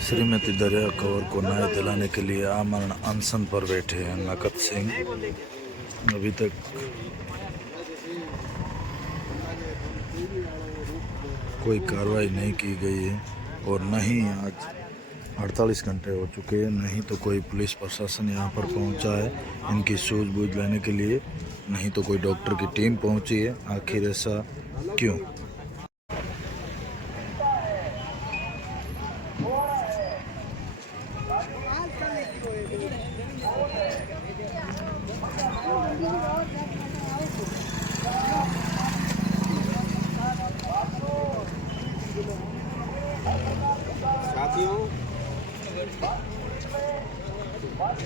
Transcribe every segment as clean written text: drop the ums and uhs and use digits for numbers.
श्रीमती दरिया कौर को न्याय दिलाने के लिए आमरण अनशन पर बैठे हैं नकद सिंह। अभी तक कोई कार्रवाई नहीं की गई है और न ही आज 48 घंटे हो चुके हैं, नहीं तो कोई पुलिस प्रशासन यहाँ पर पहुँचा है इनकी सूझबूझ लेने के लिए, नहीं तो कोई डॉक्टर की टीम पहुँची है। आखिर ऐसा क्यों? साथियों,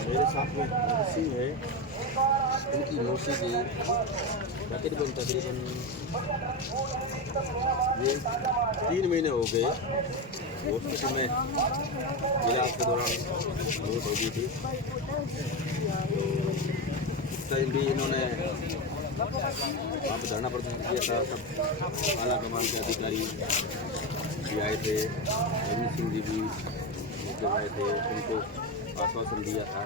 मेरे साथ में सिंह है, उनकी मौसी जी तकरीबन ये 3 महीने हो गए हॉस्पिटल में इलाज के दौरान मौत हो गई थी। उस टाइम भी इन्होंने वहाँ पर धरना प्रदर्शन किया था। सब आला कमान के अधिकारी भी आए थे, एम सिंह जी भी जब आए थे, उनको आश्वासन दिया था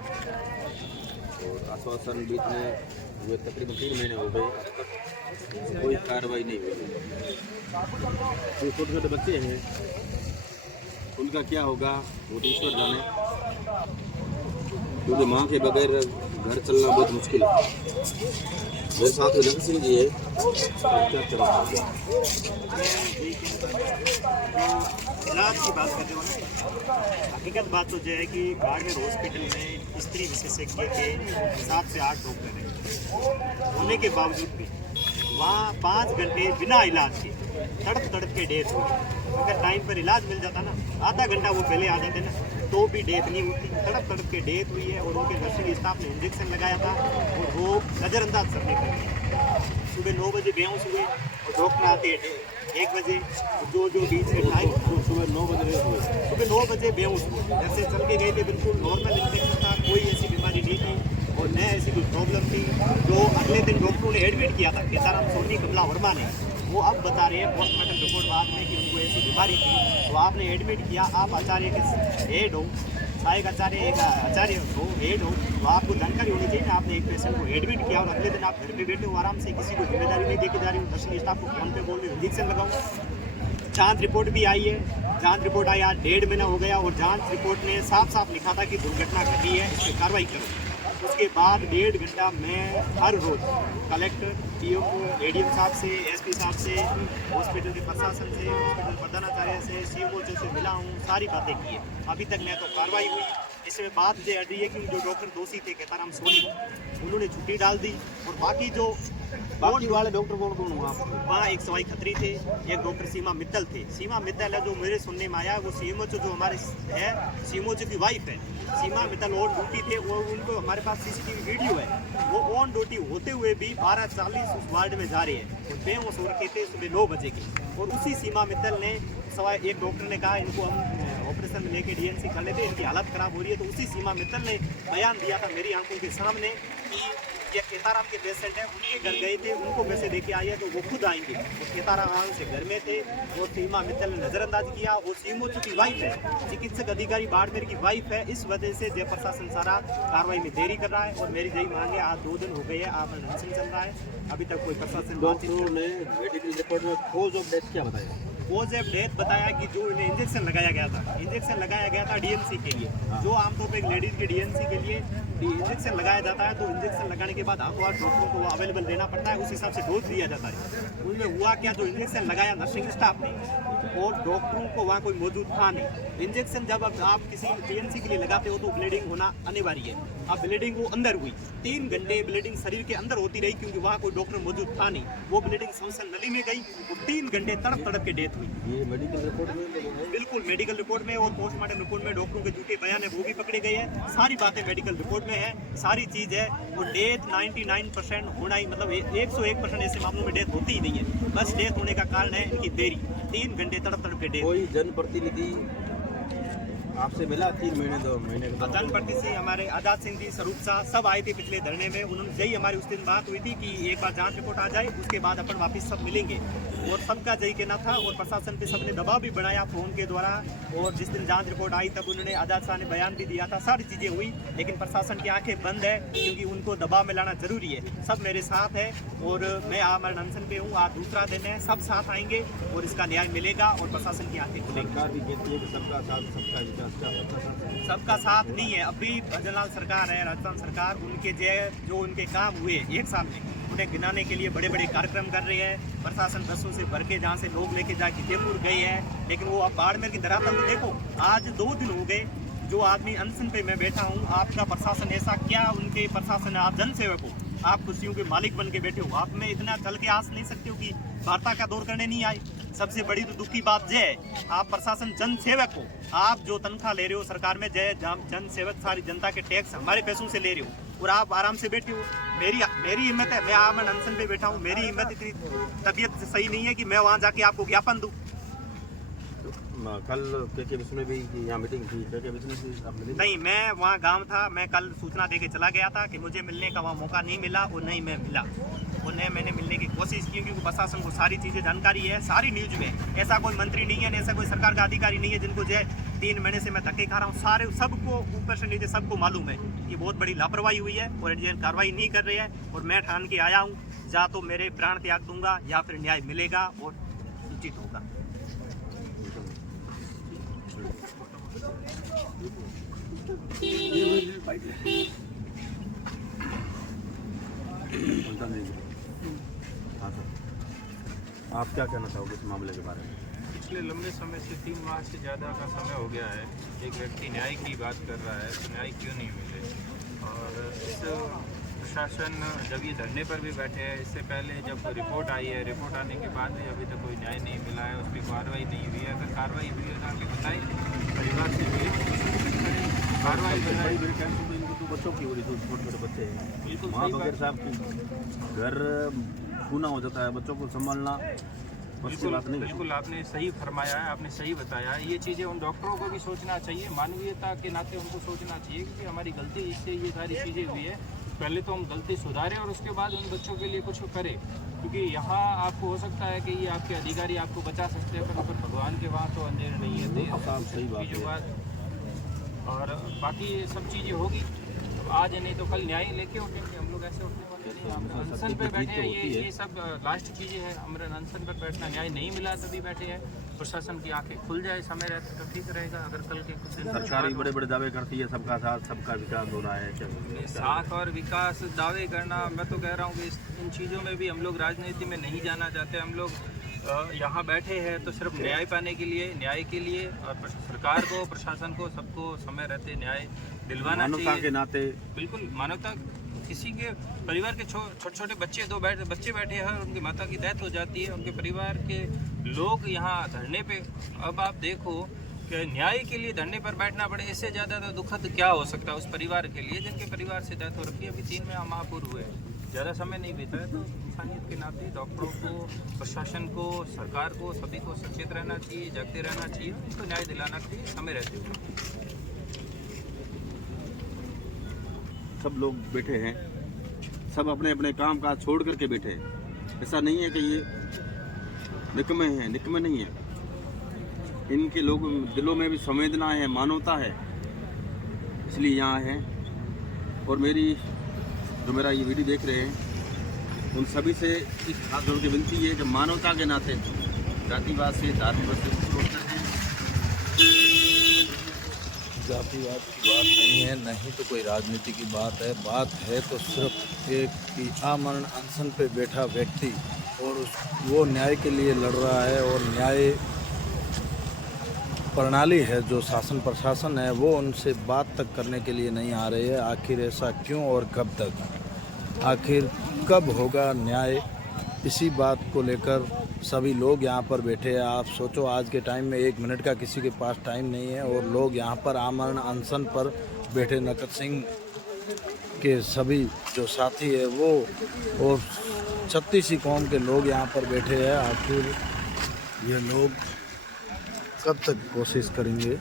और आश्वासन बीतने हुए तकरीबन 3 महीने हो गए, अब तक कोई कार्रवाई नहीं हुई। जो छोटे छोटे बच्चे हैं उनका क्या होगा वो तो ईश्वर जाने, क्योंकि माँ के बगैर घर चलना बहुत मुश्किल है। मेरे साथ में नकद सिंह जी है, क्या चला इलाज की बात करते हो ना, हकीकत बात तो यह है कि बाड़मेर हॉस्पिटल में स्त्री विशेषज्ञ के 7 से 8 डॉक्टर हैं, होने के बावजूद भी वहाँ 5 घंटे बिना इलाज के तड़प के डेथ हुई। अगर टाइम पर इलाज मिल जाता ना, आधा घंटा वो पहले आ जाते ना, तो भी डेथ नहीं होती। तड़प के डेथ हुई है और उनके नर्सिंग स्टाफ ने इंजेक्शन लगाया था और वो नज़रअंदाज करने के लिए सुबह 9 बजे बेहोश हुए और डॉक्टर आते हैं 1 बजे, जो बीच में टाइम सुबह 9 बजे बेहोश हुए। घर से चल के गए थे, बिल्कुल नॉर्मल इंजेक्शन था, कोई ऐसी बीमारी नहीं थी और न ऐसी कोई प्रॉब्लम थी। जो अगले दिन डॉक्टरों ने एडमिट किया था केसाराम सोनी कमला वर्मा ने, वो अब बता रहे हैं पोस्टमार्टम रिपोर्ट बाद में कि उनको ऐसी बीमारी थी, तो आपने एडमिट किया। आप आचार्य के हेड हो, सहायक आचार्य एक आचार्य हो, हेड हो, तो आपको जानकारी होनी चाहिए ना। आपने एक पेशेंट को एडमिट किया और अगले दिन आप घर पे बैठे हो आराम से, किसी को जिम्मेदारी नहीं देके जा रही हूँ। नर्सिंग स्टाफ को फोन पे बोल रही हूँ इंजेक्शन लगाऊँ। जांच रिपोर्ट भी आई है, जांच रिपोर्ट आई आज 1.5 महीना हो गया और जांच रिपोर्ट ने साफ लिखा था कि दुर्घटना घटी है, इस पर कार्रवाई करो। उसके बाद 1.5 घंटा मैं हर रोज़ कलेक्टर, टीओ, एडीएम साहब से, एसपी साहब से, हॉस्पिटल के प्रशासन से, हॉस्पिटल प्रधानाचार्य से, सीएमओ से मिला हूँ, सारी बातें की है। अभी तक मैं तो कार्रवाई हुई। इसमें बात ये अड़ी है कि जो डॉक्टर दोषी थे केताराम सोनी, उन्होंने छुट्टी डाल दी और बाकी वाले डॉक्टर कौन वहाँ एक सवाई खत्री थे, एक डॉक्टर सीमा मित्तल थे। सीमा मित्तल है जो मेरे सुनने में आया, वो सीएमओ जो हमारे है, सीएमओ की वाइफ है। सीमा मित्तल ऑन ड्यूटी थे और उनको हमारे पास सीसीटीवी वीडियो है, वो ऑन ड्यूटी होते हुए भी 12:40 उस वार्ड में जा रहे हैं और बेहोश हो रखे थे सुबह 9 बजे के। और उसी सीमा मित्तल ने एक डॉक्टर ने कहा इनको हम ऑपरेशन में लेके डीएनसी कर लेते, इनकी हालत खराब हो रही है। तो उसी सीमा मित्तल ने बयान दिया था मेरी आंखों के सामने कि ये केताराम के पेशेंट है, उनके घर गए थे, उनको पैसे देके आए हैं तो वो खुद आएंगे। और केताराम से घर में थे और सीमा मित्तल ने नज़रअंदाज किया। वो सीएमओ की वाइफ है, चिकित्सक अधिकारी बाड़मेर की वाइफ है। इस वजह से जय प्रशासन सारा कार्रवाई में देरी कर रहा है और मेरी यही मांग है, आज 2 दिन हो गए हैं, आप अनशन चल रहा है, अभी तक कोई प्रशासन। डॉक्टरों ने मेडिकल रिपोर्ट में कॉज ऑफ डेथ क्या बताया? कॉज ऑफ डेथ बताया कि जो इन्हें इंजेक्शन लगाया गया था डीएनसी के लिए, जो आमतौर पर एक लेडीज के डीएनसी के लिए इंजेक्शन लगाया जाता है, तो इंजेक्शन लगाने के बाद आपको डॉक्टरों को वो अवेलेबल देना पड़ता है, उस हिसाब से डोज दिया जाता है। उनमें हुआ क्या, जो इंजेक्शन लगाया नर्सिंग स्टाफ ने और डॉक्टरों को वहाँ कोई मौजूद था नहीं। इंजेक्शन जब आप किसी डीएनसी के लिए लगाते हो तो ब्लीडिंग होना अनिवार्य है। अब ब्लीडिंग वो अंदर हुई, 3 घंटे ब्लीडिंग शरीर के अंदर होती रही क्योंकि वहाँ कोई डॉक्टर मौजूद था नहीं। वो ब्लीडिंग श्वसन नली में गई और 3 घंटे तड़प के डेथ हुई। ये मेडिकल रिपोर्ट में? बिल्कुल मेडिकल रिपोर्ट में और पोस्टमार्टम रिपोर्ट में डॉक्टरों के झूठे बयान है वो भी पकड़े गए हैं। सारी बातें मेडिकल रिपोर्ट में है, सारी चीज़ है। वो डेथ 99% होना ही, मतलब 101% ऐसे मामलों में डेथ होती ही नहीं है। बस डेथ होने का कारण है इनकी देरी, 3 घंटे तड़प के डेथ। कोई जनप्रतिनिधि आपसे मिला 3 महीने 2 महीने के बाद? जनप्रति से हमारे आजाद सिंह जी, स्वरूप शाह सब आए थे पिछले धरने में। उन्होंने यही हमारी उस दिन बात हुई थी कि एक बार जांच रिपोर्ट आ जाए, उसके बाद अपन वापस सब मिलेंगे, और सबका यही कहना था। और प्रशासन पे सबने दबाव भी बनाया फोन के द्वारा, और जिस दिन जांच रिपोर्ट आई तब उन्होंने आजाद शाह ने बयान भी दिया था, सारी चीज़ें हुई, लेकिन प्रशासन की आंखें बंद है, क्योंकि उनको दबाव में लाना जरूरी है। सब मेरे साथ है और मैं आमरण अनशन पे हूँ, आज दूसरा दिन है, सब साथ आएंगे और इसका न्याय मिलेगा और प्रशासन की आंखें खुलेंगी। सरकार भी कहती है कि सबका साथ सबका विकास। सबका साथ नहीं है। अभी भजनलाल सरकार है, राजस्थान सरकार, उनके जो उनके काम हुए एक साल में, उन्हें गिनाने के लिए बड़े बड़े कार्यक्रम कर रहे हैं। प्रशासन बसों से भर के जहाँ से लोग लेके जाके जयपुर गए हैं, लेकिन वो अब बाड़मेर की धरातल में देखो, आज 2 दिन हो गए जो आदमी अनशन पे मैं बैठा हूँ। आपका प्रशासन ऐसा क्या, उनके प्रशासन, आप जन सेवक हो, आप कुर्सियों के मालिक बन के बैठे हो, आप में इतना चल के आस नहीं सकते हो कि वार्ता का दौर करने नहीं आए। सबसे बड़ी तो दुख की बात यह है, आप प्रशासन जन सेवक हो, आप जो तनख्वाह ले रहे हो सरकार में, जन सेवक सारी जनता के टैक्स हमारे पैसों से ले रहे हो, और आप आराम से बैठे हो। मेरी हिम्मत है, मैं आमरण अनशन पे बैठा हूँ, मेरी हिम्मत इतनी तबीयत सही नहीं है कि मैं वहाँ जाके आपको ज्ञापन दूँ। कल के विषय में भी यहाँ मीटिंग थी, के विषय में आप मिले? नहीं, मैं वहाँ गांव था, मैं कल सूचना देके चला गया था कि मुझे मिलने का वहाँ मौका नहीं मिला, और नहीं मैं मिला, और नहीं मैंने मिलने की कोशिश की, क्योंकि प्रशासन को सारी चीज़ें जानकारी है, सारी न्यूज में। ऐसा कोई मंत्री नहीं है, ऐसा कोई सरकार का अधिकारी नहीं है जिनको जो है 3 महीने से मैं धक्के खा रहा हूँ। सारे सबको ऊपर से नीचे सबको मालूम है कि बहुत बड़ी लापरवाही हुई है और एनजीओ कार्रवाई नहीं कर रहे हैं, और मैं ठान के आया हूँ, या तो मेरे प्राण त्याग दूंगा या फिर न्याय मिलेगा और उचित होगा। हाँ सर, आप क्या कहना चाहोगे इस मामले के बारे में? पिछले लंबे समय से 3 माह से ज़्यादा का समय हो गया है, एक व्यक्ति न्याय की बात कर रहा है, तो न्याय क्यों नहीं मिले? और इस प्रशासन जब ये धरने पर भी बैठे हैं, इससे पहले जब रिपोर्ट आई है, रिपोर्ट आने के बाद भी अभी तक कोई न्याय नहीं मिला है, उस पर कार्रवाई नहीं हुई है। अगर कार्रवाई हुई है तो आगे बताएं, परिवार से भी कार्रवाई बनाई। इनको तो बच्चों की हो रही, तो छोटे छोटे बच्चे हैं, बिल्कुल वहाँ सही बगैर बात। साहब घर खूना हो जाता है, बच्चों को संभालना बस की बात नहीं है। बिल्कुल आपने सही फरमाया है, आपने सही बताया है। ये चीज़ें उन डॉक्टरों को भी सोचना चाहिए, मानवीयता के नाते उनको सोचना चाहिए, क्योंकि हमारी गलती इससे ये सारी चीज़ें हुई है। पहले तो हम गलती सुधारें और उसके बाद उन बच्चों के लिए कुछ करें, क्योंकि यहाँ आपको हो सकता है कि ये आपके अधिकारी आपको बचा सकते हैं, पर भगवान के वहाँ तो अंधेर नहीं है। सही बात है। और बाकी सब चीज़ें होगी, आज नहीं तो कल न्याय लेके उठेंगे हम लोग, ऐसे उठने वाले नहीं। हम अनशन पे बैठे हैं, ये सब लास्ट चीज़ें हैं। अमरन अनशन पर बैठना, न्याय नहीं मिला तभी बैठे हैं। प्रशासन की आंखें खुल जाए समय रहते तो ठीक रहेगा। अगर कल के कुछ दिन सरकार बड़े बड़े दावे करती है, सबका साथ सबका विकास हो रहा है, क्या साथ और विकास दावे करना, मैं तो कह रहा हूँ कि इन चीज़ों में भी हम लोग राजनीति में नहीं जाना चाहते। हम लोग यहाँ बैठे हैं तो सिर्फ न्याय पाने के लिए, न्याय के लिए, और सरकार को, प्रशासन को, सबको समय रहते न्याय दिलवाना चाहिए। मानवता के नाते बिल्कुल मानवता। किसी के परिवार के छोटे छोटे बच्चे, 2 बच्चे बैठे हैं, उनकी माता की डेथ हो जाती है, उनके परिवार के लोग यहाँ धरने पे। अब आप देखो कि न्याय के लिए धरने पर बैठना पड़े, इससे ज़्यादा तो दुखद क्या हो सकता है उस परिवार के लिए जिनके परिवार से डेथ हो रखी है। अभी 3 माह पूर्व हुए, ज़्यादा समय नहीं बीता है। तो इंसानियत के नाते डॉक्टरों को, प्रशासन को, सरकार को, सभी को सचेत रहना चाहिए, जागते रहना चाहिए, उनको न्याय दिलाना चाहिए समय रहते हुए। सब लोग बैठे हैं, सब अपने अपने काम काज छोड़ करके बैठे हैं। ऐसा नहीं है कि ये निकम्मे हैं, निकम्मे नहीं है। इनके लोग दिलों में भी संवेदना है, मानवता है, इसलिए यहाँ हैं। और जो मेरा ये वीडियो देख रहे हैं, उन सभी से एक हाथ जोड़ के विनती है कि मानवता के नाते, जातिवाद से, धार्मिक से जातिवाद की बात नहीं है, नहीं तो कोई राजनीति की बात है। बात है तो सिर्फ एक कि आमरण अनशन पे बैठा व्यक्ति और वो न्याय के लिए लड़ रहा है, और न्याय प्रणाली है जो शासन प्रशासन है वो उनसे बात तक करने के लिए नहीं आ रही है। आखिर ऐसा क्यों और कब तक, आखिर कब होगा न्याय, इसी बात को लेकर सभी लोग यहाँ पर बैठे हैं। आप सोचो, आज के टाइम में 1 मिनट का किसी के पास टाइम नहीं है और लोग यहाँ पर आमरण अनशन पर बैठे। नकद सिंह के सभी जो साथी है वो और 36 कौम के लोग यहाँ पर बैठे हैं। आखिर ये लोग कब तक कोशिश करेंगे